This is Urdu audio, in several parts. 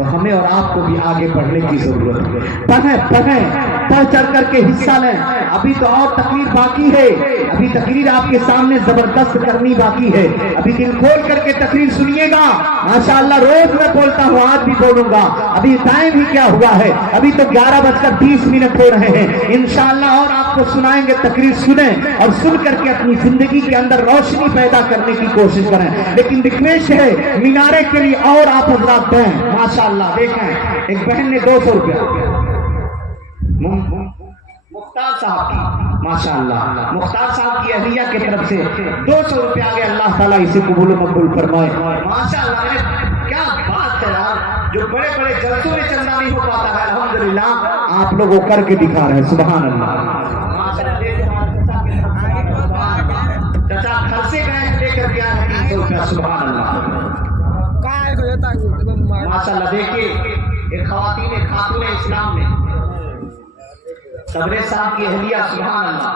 تو ہمیں اور آپ کو بھی آگے بڑھنے کی ضرورت ہے. پڑھیں, بڑھ چڑھ کر کے حصہ لیں. ابھی تو اور تقریر باقی ہے, ابھی تقریر آپ کے سامنے زبردست کرنی باقی ہے. ابھی دل کھول کر کے تقریر سنیے گا. ماشاءاللہ روز میں بولتا ہوں, آج بھی بولوں گا. ابھی ٹائم ہی کیا ہوا ہے, ابھی تو 11:20 ہو رہے ہیں. انشاءاللہ اور آپ کو سنائیں گے. تقریر سنیں اور سن کر کے اپنی زندگی کے اندر روشنی پیدا کرنے کی کوشش کریں. لیکن ریکویسٹ ہے مینارے کے لیے اور آپ حضرات دیں. ماشاءاللہ دیکھیں, ایک بہن نے 200 روپیہ مختار صاحب کی, ماشاءاللہ مختار صاحب کی اہلیہ کی طرف سے 200 روپیہ آگے. اللہ تعالیٰ اسے قبول و مقبول فرمائے. ماشاءاللہ کیا بات ہے یار, جو بڑے بڑے جلسوں میں چندہ نہیں ہو پاتا ہے, الحمدللہ آپ لوگ وہ کر کے دکھا رہے ہیں. سبحان اللہ. چچا گھر سے گئے لے کر کے آئے 300 روپیہ. سبحان اللہ. ماشاءاللہ دیکھیے ایک خاتون اسلام میں صبرے صاحب کی اہلیہ. سبحان اللہ.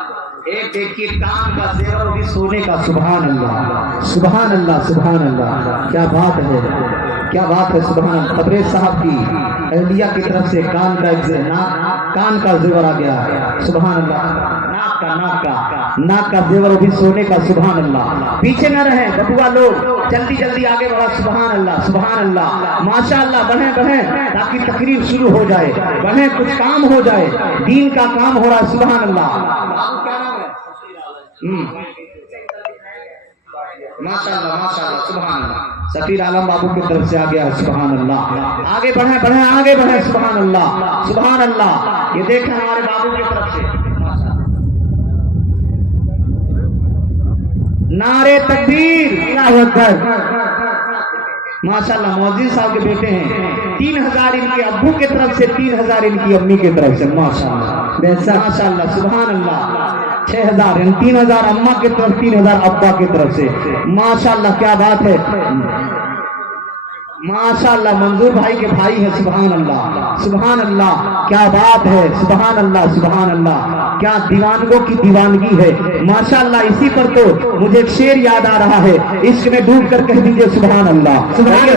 ایک دیکھیے کان کا زیور بھی سونے کا. سبحان اللہ, سبحان اللہ, سبحان اللہ. کیا بات ہے, کیا بات ہے. سبحان اللہ. صبرے صاحب کی اہلیہ کی طرف سے کان کا زیور آ گیا. سبحان اللہ. ناک کا زیور بھی سونے کا. سبحان اللہ. پیچھے نہ رہیں ببوا لوگ, جلدی جلدی آگے بڑھا. سبحان اللہ, سبحان اللہ. ماشاءاللہ بڑھیں تاکہ تقریر شروع ہو جائے. بڑھیں, کچھ کام ہو جائے, دین کا کام ہو رہا ہے. سبحان اللہ. ماشاءاللہ, ماشاءاللہ, سبحان اللہ. سفیر عالم بابو کی طرف سے آ گیا. سبحان اللہ. آگے بڑھیں, آگے بڑھیں. سبحان اللہ, سبحان اللہ. یہ دیکھیں ہمارے بابو کی طرف سے نعرے تکبیر. اللہ اکبر. ماشاءاللہ مؤذن صاحب کے بیٹے ہیں. 3000 ان کے ابو کی طرف سے, 3000 ان کی امی کی طرف سے. ماشاءاللہ, ماشاءاللہ, سبحان اللہ. 6000 یعنی 3000 اماں کی طرف, 3000 ابا کی طرف سے. ماشاءاللہ کیا بات ہے. ماشاءاللہ منظور بھائی کے بھائی ہیں. سبحان اللہ, سبحان اللہ. کیا بات ہے. سبحان اللہ, سبحان اللہ. کیا دیوانگوں کی دیوانگی ہے. ماشاءاللہ اسی پر تو مجھے ایک شعر یاد آ رہا ہے. عشق میں ڈوب کر کہہ دیجئے سبحان اللہ, سبحان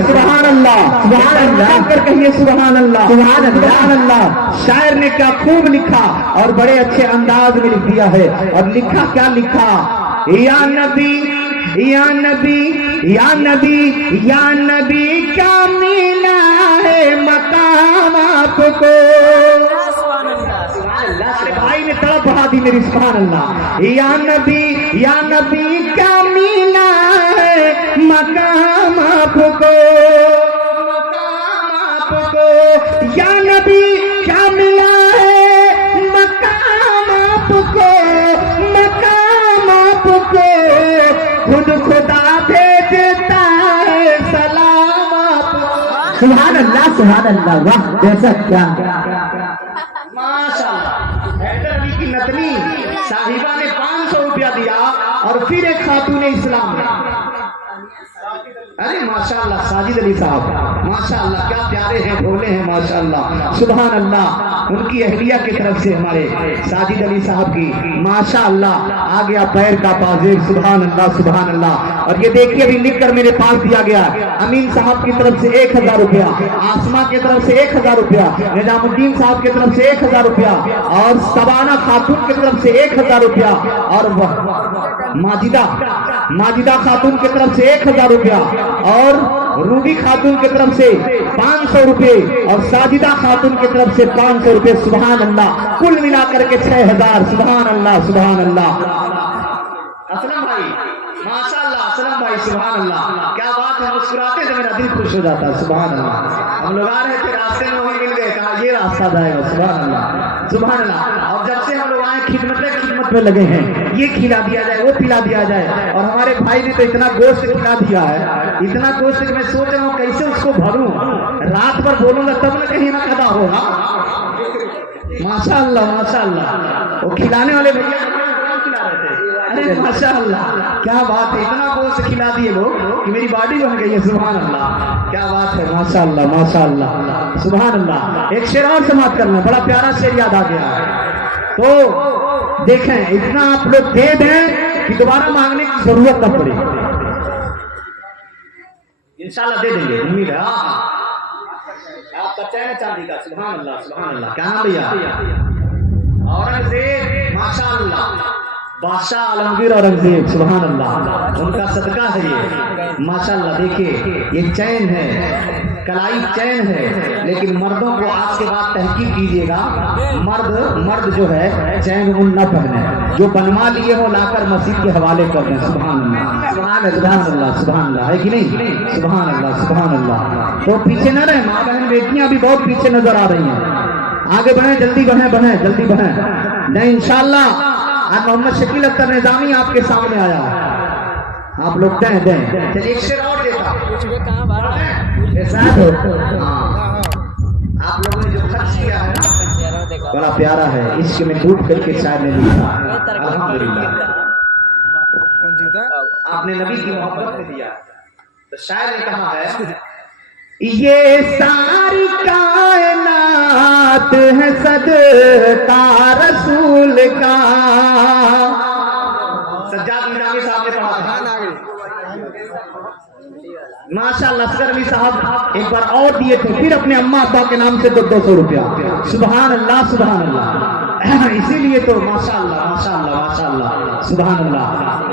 اللہ, سبحان اللہ کر کہیے سبحان اللہ, سبحان اللہ. شاعر نے کیا خوب لکھا اور بڑے اچھے انداز میں لکھ دیا ہے. اور لکھا کیا لکھا, یا نبی یا نبی یا نبی یا نبی کیا ملا ہے مقام آپ کو. بھائی نے تڑپ بڑھا دی میری. سبحان اللہ. یا نبی کیا ملا ہے مقام آپ کو, مقام آپ کو. یا نبی کیا ملا ہے مقام آپ کو, مقام آپ کو. خود خدا بھیجتا ہے سلام آپ کو. سبحان اللہ, سبحان اللہ. واہ جیسا کیا نتنی صاحبہ نے 500 روپیہ دیا اور پھر ایک خاتون اسلام نے. ارے ماشاءاللہ ساجد علی صاحب, ماشاءاللہ کیا پیارے ہیں, بھولے ہیں. ماشاءاللہ, سبحان اللہ. ان کی اہلیہ کی طرف سے ہمارے ساجد علی صاحب کی ماشاءاللہ آ گیا پیر کا پازیب. سبحان اللہ, سبحان اللہ. اور یہ دیکھیے ابھی لکھ کر میرے پاس دیا گیا. امین صاحب کی طرف سے 1000 روپیہ, آسما کی طرف سے 1000 روپیہ, نظام الدین صاحب کی طرف سے 1000 روپیہ, اور سبانہ خاتون کی طرف سے 1000 روپیہ, اور ماجدہ خاتون کی طرف سے 1000 روپیہ, اور روبی خاتون کی طرف سے 500 روپے, اور ساجدہ خاتون کی طرف سے 500 روپے. سبحان اللہ. کل ملا کر کے 6000. سبحان اللہ, سبحان اللہ. اسلم بھائی ماشاءاللہ, اسلم بھائی سبحان اللہ. کیا بات ہے, مسکراتے تو میرا دل خوش ہو جاتا ہے. سبحان اللہ. ہم لوگ آ رہے تھے راستے میں وہی مل گئے, کہا یہ راستہ جائے گا. سبحان اللہ, سبحان اللہ. اور جب سے ہم لوگ آئے خدمت میں لگے ہیں, یہ کھلا دیا جائے, وہ کھلا دیا جائے. اور ہمارے بھائی نے تو اتنا گوشت کھلا دیا ہے, اتنا گوشت کہ میں سوچ رہا ہوں کیسے اس کو بھروں. رات بھر بولوں گا تب نہ کہیں نہ کدا ہوگا. ماشاءاللہ, ماشاءاللہ. وہ کھلانے والے بھیا کھلا رہے تھے. ارے ماشاءاللہ کیا بات ہے, اتنا گوشت کھلا دیے لوگ کہ میری باڈی بن گئی ہے. سبحان اللہ, کیا بات ہے. ماشاءاللہ, ماشاءاللہ, سبحان اللہ. ایک شعر اور سماعت کرنا, بڑا پیارا شعر یاد آ گیا. تو دیکھیں اتنا آپ لوگ دے دیں کہ دوبارہ مانگنے کی ضرورت نہ پڑے. انشاءاللہ دے دیں گے, امید ہے. آپ کا چین چاندی کا، سبحان اللہ سبحان اللہ. کیا نام بھیا؟ اورنگزیب، ماشاء اللہ، بادشاہ عالمگیر اورنگزیب، سبحان اللہ، ان کا صدقہ ہے یہ، ماشاء اللہ. دیکھیے یہ چین ہے، کلائی چین ہے، لیکن مردوں کو آج کے بعد تحقیق کیجیے گا، مرد جو ہے چین ان نہ پہنے، جو بنوا لیے ہو لا کر مسجد کے حوالے کر دیں. سبحان اللہ سبحان اللہ سبحان اللہ، ہے کہ نہیں؟ سبحان اللہ سبحان اللہ. تو پیچھے نہ رہیں، ماں بہن بیٹیاں بھی بہت پیچھے نظر آ رہی ہیں. آگے بڑھیں، جلدی بڑھیں جلدی بڑھیں. نہیں انشاءاللہ آج محمد شکیل اختر نظامی آپ کے سامنے آیا ہے، آپ لوگ دیں. چلیے ایک شعر اور دیتا آپ لوگوں نے جو خرچ کیا ہے نا بڑا پیارا ہے، عشق میں ڈوب کر کے شاعر نے لکھا. الحمدللہ آپ نے نبی کی محبت میں دیا. تو شاعر نے کہا ہے یہ ساری کائنات ہے صدقہ رسول کا. سجاد نظامی صاحب نے پڑھا تھا، ماشاء اللہ. اصغر علی صاحب ایک بار اور دیے تھے، پھر اپنے اماں ابا کے نام سے 200 روپیہ. سبحان اللہ سبحان اللہ. اسی لیے تو ماشاء اللہ ماشاء اللہ ماشاء اللہ سبحان اللہ.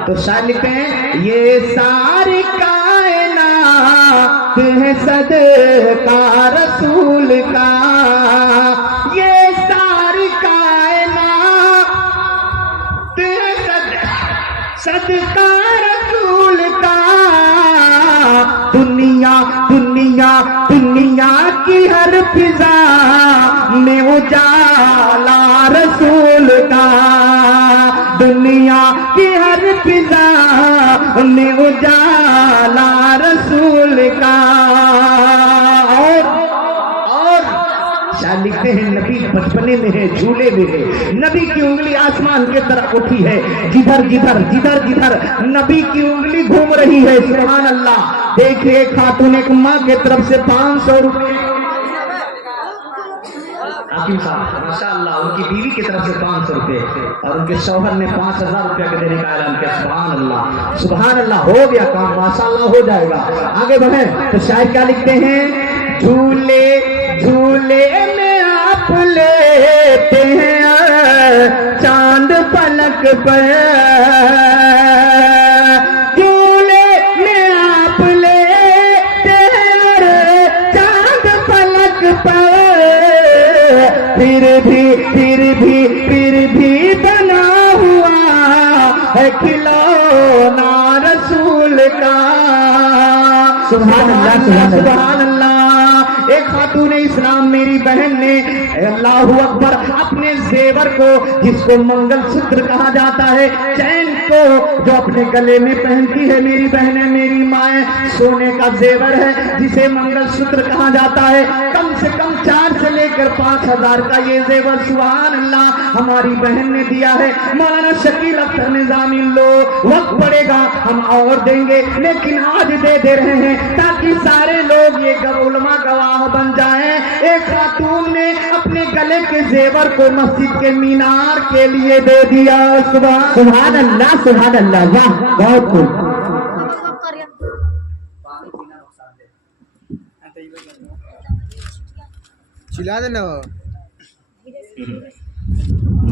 تو شاعر لکھتے ہیں یہ ساری کائنات ہے صدقہ رسول کا، یہ ساری کائنات ہے صدقہ رسول کا. دنیا کی ہر فضا میں اجالا رسول کا، دنیا کی ہر فضا میں اجالا رسول کا. اور شاید لکھتے ہیں نبی بچپنے میں ہے، جھولے میں ہے، نبی کی انگلی آسمان کے طرف اٹھی ہے، جدھر نبی کی انگلی گھوم رہی ہے. سبحان اللہ. دیکھیے خاتون ایک ماں کے طرف سے 500 روپے، حکیم صاحب ماشاء اللہ ان کی بیوی کی طرف سے 500 روپے، اور ان کے شوہر نے 5000 روپے کے دینے کا اعلان کیا. سبحان اللہ سبحان اللہ. ہو گیا کام، ماشاء اللہ ہو جائے گا. آگے بڑھیں. تو شاید کیا لکھتے ہیں جھولے میں آپ لیتے ہیں چاند پلک پر، جھولے میں آپ لیتے ہیں چاند پلک پر، پھر بھی بنا ہوا ہے کھلونا رسول کا. سبحان اللہ سبحان اللہ. ایک خاتون اسلام میری بہن نے اللہ اکبر اپنے زیور کو، جس کو منگل سوتر کہا جاتا ہے، چین کو جو اپنے گلے میں پہنتی ہے میری بہنیں میری مائیں، سونے کا زیور ہے جسے منگل سوتر کہا جاتا ہے. کم سے کم 4 سے لے کر 5000 کا یہ زیور سبحان اللہ ہماری بہن نے دیا ہے. مولانا شکیل اختر نظامی لو وقت پڑے گا ہم اور دیں گے، لیکن آج دے رہے ہیں تاکہ سارے لوگ یہ علماء گواہ بن جائیں. ایک خاتون نے اپنے گلے کے زیور کو مسجد کے مینار کے لیے دے دیا. سبحان اللہ سبحان اللہ. واہ بہت خوب. چلا دینا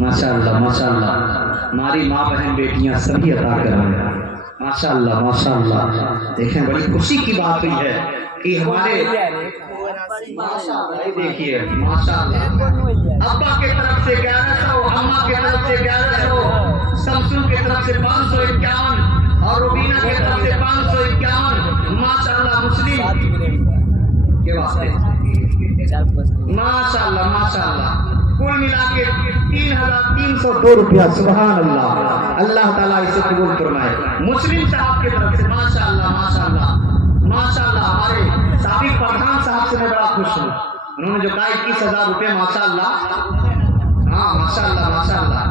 ماشاء اللہ ماشاء اللہ. ہماری ماں بہن بیٹیاں سبھی عطا کر رہے ہیں. ماشاء اللہ ماشاء اللہ. دیکھیں بڑی خوشی کی بات ہوئی ہے کہ ہمارے دیکھیے ماشاء اللہ ابا کی طرف سے 1100، اماں کی طرف سے 1100، شمسو کی طرف سے 551 اور روبینہ کی طرف سے 551. ماشاء اللہ مسلم کے واسطے ماشاء اللہ ماشاء اللہ. کل ملا کے 3302 روپیہ. سبحان اللہ. اللہ تعالیٰ اسے قبول فرمائے. مسلم صاحب کی طرف سے ماشاء اللہ ماشاء اللہ ماشاء اللہ. ہمارے سابق پردھان صاحب سے میں بڑا خوش ہوں، انہوں نے جو کہا 21000 روپے. ماشاء اللہ. ہاں ماشاء اللہ ماشاء اللہ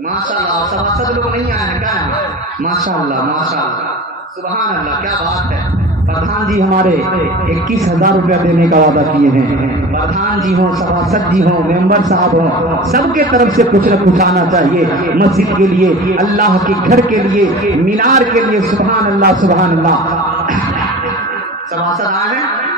ماشاء اللہ. سب لوگ نہیں آئے ہیں کیا ہے؟ ماشاء اللہ ماشاء اللہ سبحان اللہ. کیا بات ہے. پردھان جی ہمارے 21000 روپیہ دینے کا وعدہ کیے ہیں. پردھان جی ہوں، سبھاسد جی ہوں، ممبر صاحب ہوں، سب کے طرف سے کچھ نہ کچھ آنا چاہیے مسجد کے لیے، اللہ کے گھر کے لیے، مینار کے لیے. سبحان اللہ سبحان اللہ. سبھاسد آئے ہیں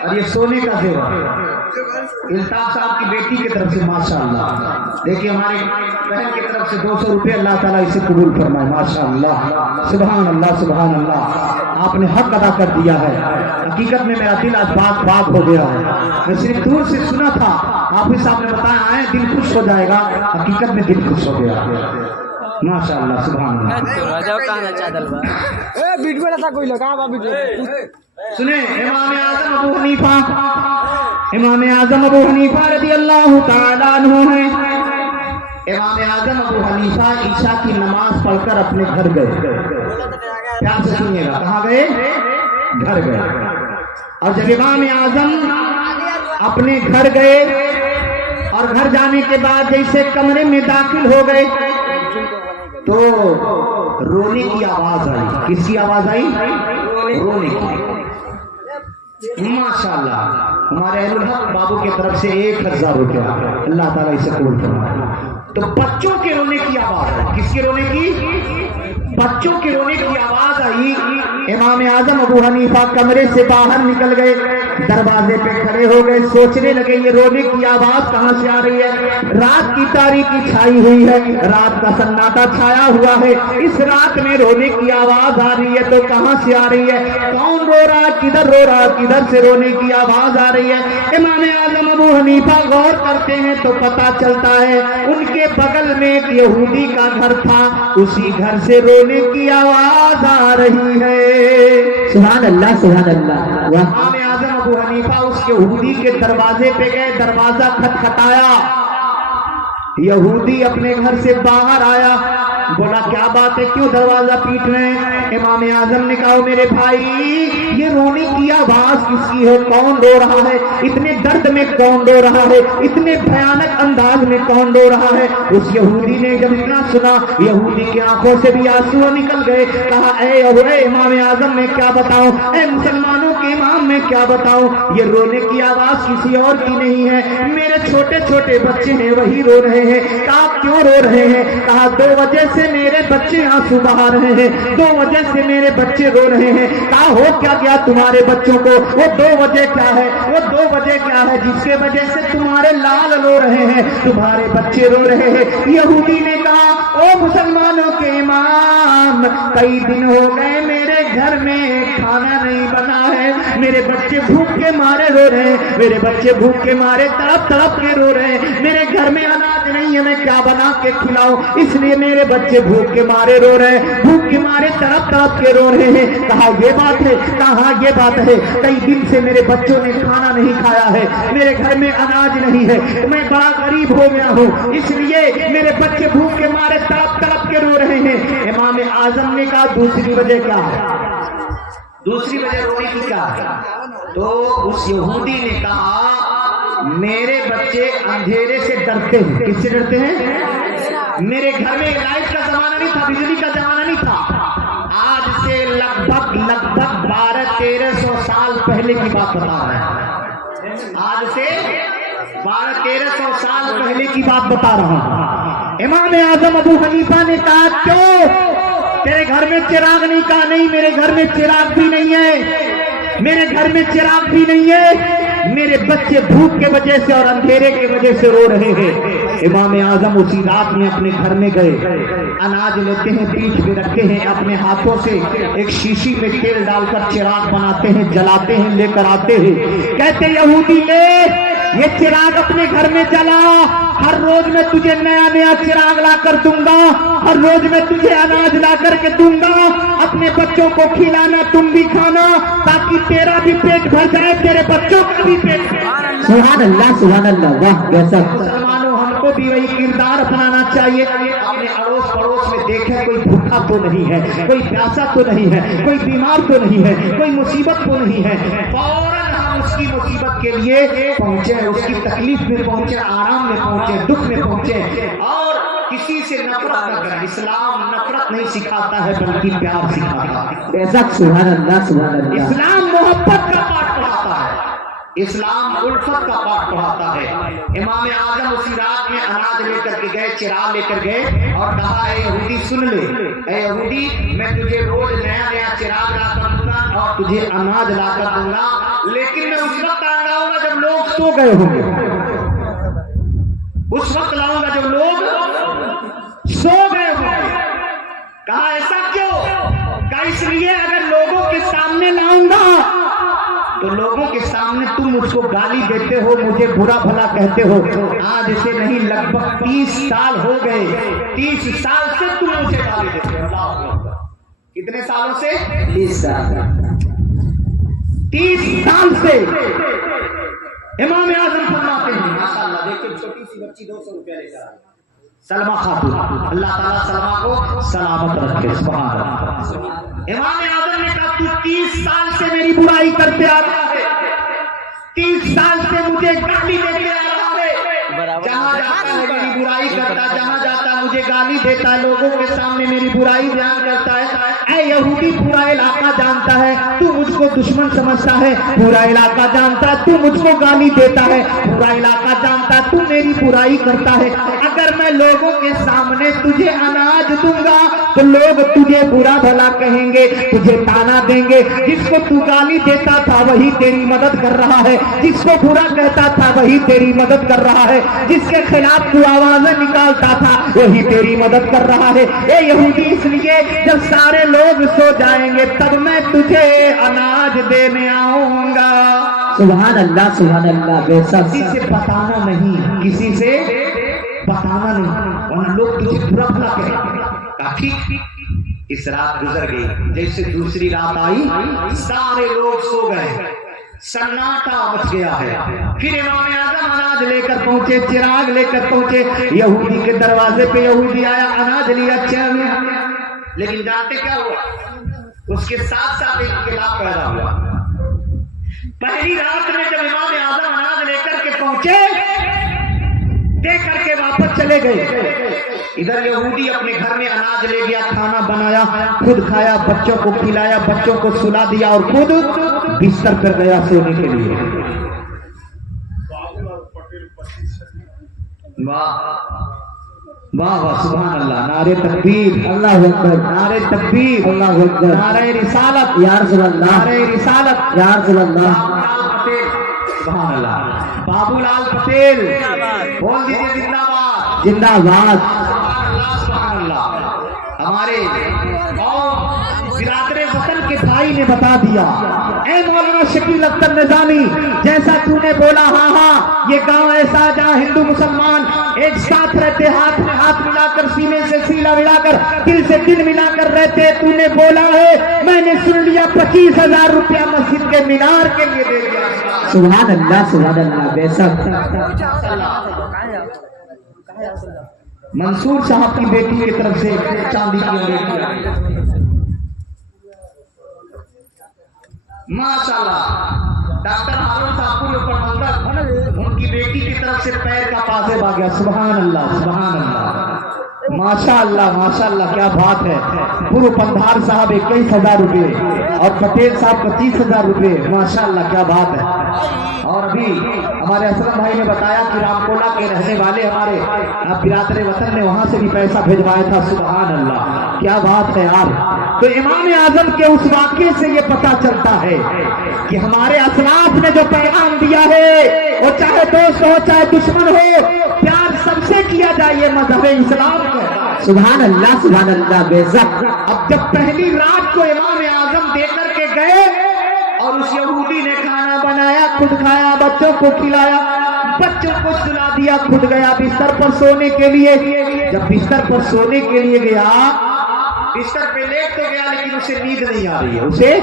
اور یہ سونے کا زیور الطاف صاحب کی بیٹی کی طرف سے ماشاءاللہ. دیکھیے ہماری بہن کی طرف سے 200 روپے اللہ تعالیٰ اسے قبول فرمائے. ماشاءاللہ سبحان اللہ سبحان اللہ. آپ نے حق ادا کر دیا ہے. حقیقت میں میرا دل آج باغ باغ ہو گیا ہے. میں صرف دور سے سنا تھا, آپ ہی صاحب نے بتایا آئے دل خوش ہو جائے گا. حقیقت میں دل خوش ہو گیا. ماشاءاللہ سبحان اللہ. سنیں امام اعظم ابو حنیفہ رضی اللہ تعالیٰ عنہ ہیں. امام اعظم ابو حنیفہ عشاء کی نماز پڑھ کر اپنے گھر گئے. پیار سے سنیے گا, کہاں گئے؟ گھر گئے. اور جب امام اعظم اپنے گھر گئے اور گھر جانے کے بعد جیسے کمرے میں داخل ہو گئے تو رونے کی آواز آئی. کس کی آواز آئی؟ رونے کی. ماشاءاللہ ہمارے اہل الحق بابو کی طرف سے 1000 روپیہ اللہ تعالیٰ اسے قبول فرمائے. تو بچوں کے رونے کی آواز آئی. کس کے رونے کی؟ بچوں کے رونے کی آواز آئی. امام اعظم ابو حنیفہ کمرے سے باہر نکل گئے, دروازے پہ کھڑے ہو گئے, سوچنے لگے یہ رونے کی آواز کہاں سے آ رہی ہے؟ رات کی تاریکی چھائی ہوئی ہے, رات کا سناٹا چھایا ہوا ہے, اس رات میں رونے کی آواز آ رہی ہے تو کہاں سے آ رہی ہے؟ کون رو رہا, کدھر رو رہا, کدھر سے رونے کی آواز آ رہی ہے؟ امام اعظم ابو حنیفہ غور کرتے ہیں تو پتا چلتا ہے ان کے بغل میں ایک یہودی کا گھر تھا, اسی گھر سے رونے کی آواز آ رہی ہے. سبحان اللہ سبحان اللہ. امام اعظم ابو حنیفہ اس یہودی کے دروازے پہ گئے, دروازہ کھٹکھٹایا. یہودی اپنے گھر سے باہر آیا, بولا کیا بات ہے, کیوں دروازہ پیٹ رہے ہیں؟ امام اعظم نے کہا میرے بھائی یہ رونے کی آواز کس کی ہے؟ کون رو رہا ہے؟ اتنے درد میں کون رو رہا ہے؟ اتنے بھیانک انداز میں کون رو رہا ہے؟ اس یہودی نے جب اتنا سنا, یہودی کی آنکھوں سے بھی آنسو نکل گئے. کہا اے امام اعظم میں کیا بتاؤں, اے مسلمانوں کے امام میں کیا بتاؤں, یہ رونے کی آواز کسی اور کی نہیں ہے, میرے چھوٹے چھوٹے بچے ہیں وہی رو رہے ہیں. کہا کیوں رو رہے ہیں؟ کہا 2 وجہ سے میرے بچے آنسو بہا رہے ہیں, 2 وجہ سے میرے بچے رو رہے ہیں. کہا ہو کیا گیا تمہارے بچوں کو؟ وہ 2 وجہ کیا ہے؟ وہ 2 وجہ کیا ہے جس کے وجہ سے تمہارے لال رو رہے ہیں, تمہارے بچے رو رہے ہیں؟ یہودی نے کہا او مسلمانوں کے امام, کئی دن ہو گئے میرے گھر میں کھانا نہیں بنا ہے, میرے بچے بھوک کے مارے رو رہے ہیں, میرے بچے بھوک کے مارے تڑپ تڑپ کے رو رہے ہیں, میرے گھر میں اناج نہیں ہے, میں کیا بنا کے کھلاؤں, اس لیے میرے بچے بھوک کے مارے رو رہے ہیں, بھوک کے مارے تڑپ تڑپ کے رو رہے ہیں. کہا یہ بات ہے؟ کہا یہ بات ہے, کئی دن سے میرے بچوں نے کھانا نہیں کھایا ہے, میرے گھر میں اناج نہیں ہے, میں بڑا غریب ہو گیا ہوں, اس لیے میرے بچے بھوک کے مارے تڑپ تڑپ کے رو رہے ہیں. امام اعظم نے کہا دوسری وجہ کیا ہے؟ دوسری وجہ رونے کی کیا ہے؟ تو اس یہودی نے کہا میرے بچے اندھیرے سے ڈرتے ہیں. کس سے ڈرتے ہیں؟ میرے گھر میں لائٹ کا زمانہ نہیں تھا, بجلی کا زمانہ نہیں تھا, آج سے لگ بھگ 1200-1300 سال پہلے کی بات بتا رہا ہے, آج سے 1200-1300 سال پہلے کی بات بتا رہا ہوں. امام اعظم ابو حنیفہ نے کہا کیوں تیرے گھر میں چراغ نہیں؟ کہا نہیں میرے گھر میں چراغ بھی نہیں ہے, میرے گھر میں چراغ بھی نہیں ہے, میرے بچے بھوک کے وجہ سے اور اندھیرے کی وجہ سے رو رہے ہیں. امام اعظم اسی رات میں اپنے گھر میں گئے, اناج لیتے ہیں, پیٹھ پہ رکھتے ہیں, اپنے ہاتھوں سے ایک شیشی میں تیل ڈال کر چراغ بناتے ہیں, جلاتے ہیں, لے کر آتے ہیں. کہتے یہودی لے یہ چراغ اپنے گھر میں جلا, ہر روز میں تجھے نیا نیا چراغ لا کر دوں گا, ہر روز میں تجھے اناج لا کر کے دوں گا, اپنے بچوں کو کھلانا, تم بھی کھانا, تاکہ تیرا بھی پیٹ بھر جائے, تیرے بچوں کا بھی پیٹ. سبحان اللہ سبحان اللہ. واہ کیسا. مسلمانوں ہم کو بھی وہی کردار اپنانا چاہیے. اپنے اڑوس پڑوس میں دیکھیں کوئی بھوکا تو نہیں ہے, کوئی پیاسا تو نہیں ہے, کوئی بیمار تو نہیں ہے, کوئی مصیبت تو نہیں ہے, فوراً ہم اس کی مصیبت کے لیے پہنچے, اس کی تکلیف میں پہنچے, آرام میں پہنچے, دکھ میں پہنچے, اور کسی سے نفرت نہ کریں. اسلام نفرت نہیں سکھاتا ہے بلکہ پیار سکھاتا ہے. ایسا. سبحان اللہ سبحان اللہ. اسلام محبت کا پاٹ پڑھاتا ہے. اسلام الفت کا پاٹ پڑھاتا ہے۔ امام اعظم اسی رات میں اناج لے کر کے گئے، چراغ لے کر گئے اور کہا اے یہودی سن لے، اے یہودی میں تجھے روز نیا نیا چراغ لا کر دوں گا اور تجھے اناج لا کر دوں گا، لیکن میں اس وقت لاؤں گا جب لوگ سو گئے ہوں گے، اس وقت لاؤں گا جب لوگ سو گئے ہوں گے۔ کہا ایسا کیوں؟ کہا اس لیے اگر لوگوں کے سامنے لاؤں گا تو لوگوں کے سامنے تم مجھ کو گالی دیتے ہو، مجھے برا بھلا کہتے ہو۔ آج اسے نہیں لگ بھگ 30 سال ہو گئے، 30 سال سے تم مجھے گالی دیتے ہو۔ اللہ اکبر۔ کتنے سالوں سے؟ 30 سال 30 سال سے امام اعظم فرماتے ہیں ماشاءاللہ دیکھیں چھوٹی سی بچی 200 روپے لے کر آئی، سلمہ خاتون، اللہ تعالیٰ سلمہ کو سلامت رکھے، سبحان اللہ۔ امام اعظم نے کہا تو 30 سال سے میری برائی کرتے آ رہا ہے، 30 سال سے مجھے گالی دیتے آ رہا ہے، جہاں جاتا ہے میری برائی کرتا، جہاں جاتا ہے مجھے گالی دیتا ہے، لوگوں کے سامنے میری برائی بیان کرتا ہے۔ اے یہودی پورا علاقہ جانتا ہے تو مجھ کو دشمن سمجھتا ہے، پورا علاقہ جانتا ہے تو مجھ کو گالی دیتا ہے، پورا علاقہ جانتا ہے تو میری برائی کرتا ہے۔ اگر میں لوگوں کے سامنے تجھے اناج دوں گا تو لوگ تجھے برا بھلا کہیں گے، تجھے تانا دیں گے، جس کو تو گالی دیتا تھا وہی تیری مدد کر رہا ہے، جس کو برا کہتا تھا وہی تیری مدد کر رہا ہے، جس کے خلاف تو آوازیں نکالتا تھا وہی تیری مدد کر رہا ہے۔ اے یہودی اس لیے جب سارے لوگ سو جائیں گے تب میں تجھے اناج دینے آؤں گا۔ سبحان اللہ سبحان اللہ، بے شک کسی سے بتانا نہیں، کسی سے بتانا نہیں، اور لوگ تجھے برا بھلا کہیں گے۔ ٹھیک اس رات گزر گئی، جیسے دوسری رات آئی سارے لوگ سو گئے، سناٹا مچ گیا ہے۔ پھر امام اعظم اناج لے کر پہنچے، چراغ لے کر پہنچے، یہودی کے دروازے پہ یہودی آیا، اناج لیا، چراغ لیا، لیکن جانتے کیا ہوا؟ اس کے ساتھ ساتھ ایک انقلاب پیدا ہوا۔ پہلی رات میں جب امام اعظم اناج لے کر کے پہنچے، دے کر کے واپس چلے گئے، ادھر یہودی اپنے گھر میں اناج لے گیا، کھانا بنایا، خود کھایا، بچوں کو کھلایا، بچوں کو سلا دیا اور خود بستر پر گیا سونے کے لیے۔ واہ واہ سبحان اللہ، نعرے تکبیر، اللہ اکبر، نعرے تکبیر، اللہ اکبر، نعرے رسالت، یا رسول اللہ، نعرے رسالت، یا رسول اللہ، سبحان اللہ۔ بابو لال پٹیل بول دیجیے زندہ باد، زندہ باد۔ سبحان اللہ۔ ہمارے برادر وطن کے بھائی نے بتا دیا، اے مولانا شکیل اختر نظامی، جیسا تو نے بولا ہاں ہاں، یہ گاؤں ایسا جہاں ہندو مسلمان ایک ساتھ رہتے، ہاتھ میں ہاتھ ملا کر، سینے سے سینہ ملا کر، دل سے دل ملا کر رہتے، تو نے بولا ہے، میں نے سن لیا 25,000 روپیہ مسجد کے مینار کے لیے دے دیا۔ سبحان اللہ سبحان اللہ، بے شک منصور صاحب کی بیٹی کی طرف سے چاندی کی بیٹی ماشاءاللہ، ڈاکٹر ہارون صاحب کو اوپر منظر ان کی بیٹی کی طرف سے پیر کا پاسے آ گیا۔ سبحان اللہ سبحان اللہ، ماشاءاللہ ماشاءاللہ، کیا بات ہے۔ پورو پندھار صاحب 21,000 روپے اور پٹیل صاحب 25,000 روپے، ماشاءاللہ کیا بات ہے۔ اور ابھی ہمارے اسلم بھائی نے بتایا کہ رام کولا کے رہنے والے ہمارے برادر وطن نے وہاں سے بھی پیسہ بھیجوایا تھا۔ سبحان اللہ، کیا بات ہے یار۔ تو امام اعظم کے اس واقعے سے یہ پتہ چلتا ہے کہ ہمارے اسلاف نے جو پیغام دیا ہے، وہ چاہے دوست ہو چاہے دشمن ہو، پیار سب سے کیا جائے، یہ مذہب اسلام ہے۔ سبحان اللہ سبحان اللہ، بے شک۔ اب جب پہلی رات کو امام اعظم دے کر کے گئے اور اس یہودی نے کھانا بنایا، خود کھایا، بچوں کو کھلایا، بچوں کو سلا دیا، خود گیا بستر پر سونے کے لیے۔ جب بستر پر سونے کے لیے گیا، بستر پہ لیٹ تو گیا لیکن اسے نیند نہیں آ رہی ہے، اسے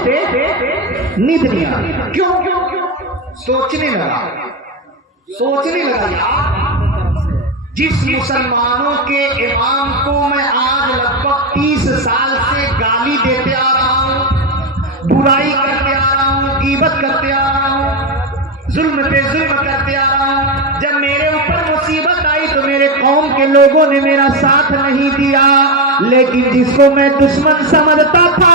نیند نہیں آ رہی ہے۔ کیوں؟ سوچنے لگا جس مسلمانوں کے امام کو میں آج لگ بھگ 30 سال سے گالی دیتے آ رہا ہوں، برائی کرتے آ رہا ہوں، غیبت کرتے آ رہا ہوں، ظلم پہ ظلم کرتے آ رہا ہوں، جب میرے اوپر مصیبت آئی تو میرے قوم کے لوگوں نے میرا ساتھ نہیں دیا، لیکن جس کو میں دشمن سمجھتا تھا